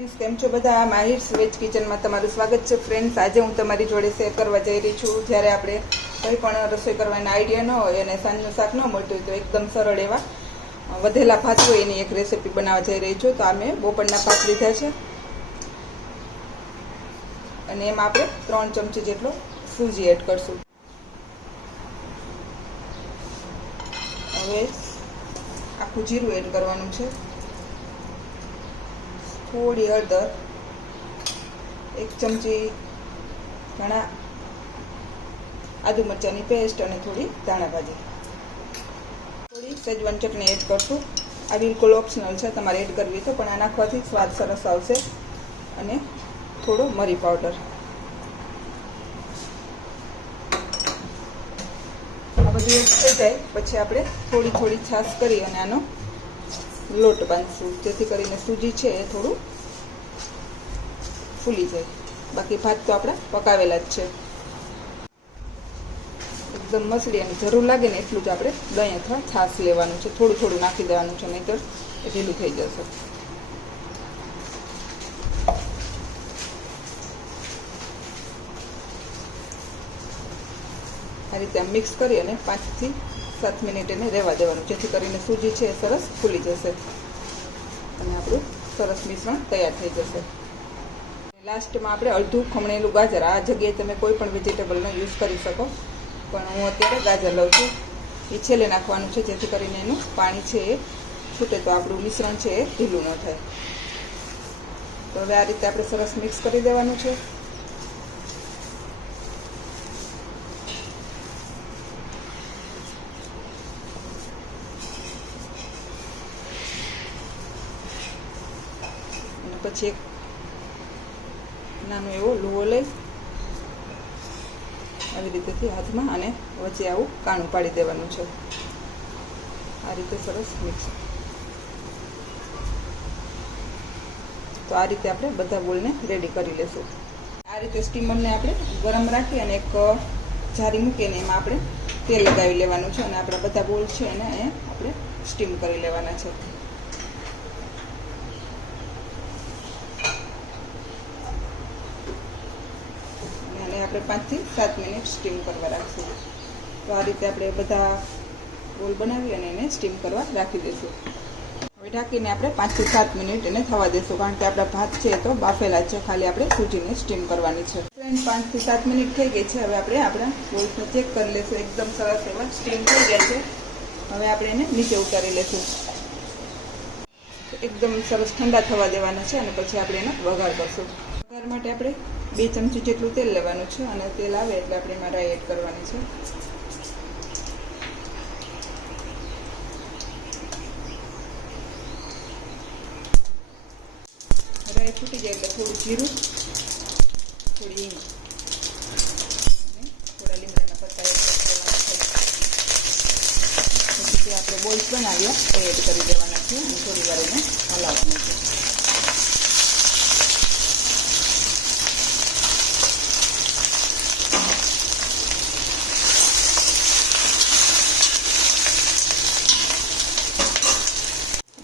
Friends, કેમ છો બધા? માહિર સ્વેજ કિચનમાં તમારું સ્વાગત છે. ફ્રેન્ડ્સ, આજે હું તમારી જોડે શેર કરવા જઈ રહી છું. જ્યારે આપણે કંઈ પણ રસોઈ કરવાના આઈડિયા ન હોય અને સાંજનું શાક ન મળતું હોય તો એકદમ સરળ એવા વધેલા ભાત હોય એની એક રેસીપી બનાવવા જઈ રહી છું. તો આ મેં બોપણના ભાત લીધા છે. અને એમાં આપણે ત્રણ ચમચી જેટલો સૂજી એડ કરશું. હવે આખું જીરું એડ કરવાનું છે. થોડી હળદર એક ચમચી ધાણા આદુ મરચાંની પેસ્ટ અને થોડી ધાણા ભાજી. થોડી સેજવાન ચટણી એડ કરશું. આ બિલકુલ ઓપ્શનલ છે, તમારે એડ કરવી તો, પણ આ નાખવાથી સ્વાદ સરસ આવશે અને થોડો મરી પાવડર આ બધું એડ થઈ જાય, પછી આપણે થોડી થોડી છાશ કરી અને આનો લોટ બાંધશું. જેથી કરીને સૂજી છે એ થોડું ફૂલી જાય. બાકી ભાત તો આપણા પકાવેલા જ છે. એકદમ મસળી અને જરૂર લાગે ને એટલું જ આપણે દહીં અથવા છાશ લેવાનું છે. થોડું થોડું નાખી દેવાનું છે, નહીંતર એ ઢીલું થઈ જશે. આ રીતે મિક્સ કરી અને પાંચથી સાત મિનિટ એને રહેવા દેવાનું, જેથી કરીને સૂજી છે એ સરસ ફૂલી જશે. અને આપણું સરસ મિશ્રણ તૈયાર થઈ જશે. લાસ્ટમાં આપણે અડધું ખમણેલું ગાજર. આ જગ્યાએ તમે કોઈ પણ વેજીટેબલનો યુઝ કરી શકો. પણ હું અત્યારે ગાજર લઉં છું. એ છેલ્લે નાખવાનું છે, જેથી કરીને એનું પાણી છે એ છૂટે તો આપણું મિશ્રણ છે એ ઢીલું ન થાય. તો હવે આ રીતે આપણે સરસ મિક્સ કરી દેવાનું છે. પછી એક નાનો એવો લુવો લઈ આવી રીતેથી હાથમાં અને વચ્ચે આવું કાણું પાડી દેવાનું છે. આ રીતે સરસ મિક્સ. તો આ રીતે આપણે બધા બોલને રેડી કરી લેશું. આ રીતે સ્ટીમરને આપણે ગરમ રાખી અને એક જારી મૂકીને એમાં આપણે તેલ લગાવી લેવાનું છે અને આપણા બધા બોલ છે એને આપણે સ્ટીમ કરી લેવાના છે અને આપણે પાંચથી સાત મિનિટ સ્ટીમ કરવા રાખીશું. તો આ રીતે આપણે બધા બોલ બનાવી અને એને સ્ટીમ કરવા રાખી દઈશું. હવે ઢાંકીને આપણે પાંચથી સાત મિનિટ એને થવા દઈશું, કારણ કે આપણા ભાત છે તો બાફેલા છે, ખાલી આપણે સૂજીને સ્ટીમ કરવાની છે. પાંચથી સાત મિનિટ થઈ ગઈ છે, હવે આપણે આપણા બોલ્સને ચેક કરી લઈશું. એકદમ સરસ એવા સ્ટીમ થઈ ગયા છે. હવે આપણે એને નીચે ઉતારી લઈશું. એકદમ સરસ ઠંડા થવા દેવાના છે અને પછી આપણે એનો વઘાર કરશું. વઘાર માટે આપણે બે ચમચી જેટલું તેલ લેવાનું છે અને તેલ આવે એટલે આપણે એમાં રાઈ એડ કરવાની છે. રાઈ ફૂટી જાય એટલે થોડું જીરું, થોડી હિંગ થોડા લીમડાના પત્તા એડ પછી આપણે બોલ્સ બનાવ્યા, એ એડ કરી દેવાના છે અને થોડી વાર એને હલાવવાનું છે.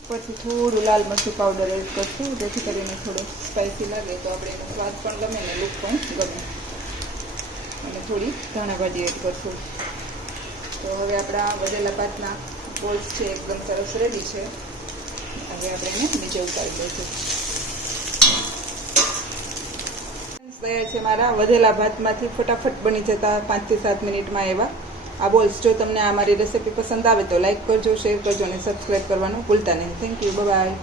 ઉપરથી થોડું લાલ મરચું પાવડર એડ કરશું. જેથી કરીને થોડો સ્પાઇસી લાગે તો આપણે એનો સ્વાદ પણ ગમે ને લુક પણ ગમે. અને થોડી ધાણા ભાજી એડ કરશું. તો હવે આપણા વધેલા ભાતના બોલ્સ છે એકદમ સરસ રેડી છે. હવે આપણે એને નીચે ઉતારી દઈશું. તૈયાર છે મારા. વધેલા ભાતમાંથી ફટાફટ બની જતા પાંચથી સાત મિનિટમાં એવા. આ બોલ્સ જો તમને આ મારી રેસીપી પસંદ આવે તો લાઇક કરજો શેર કરજો અને સબસ્ક્રાઈબ કરવાનું ભૂલતા નહીં. Thank you bye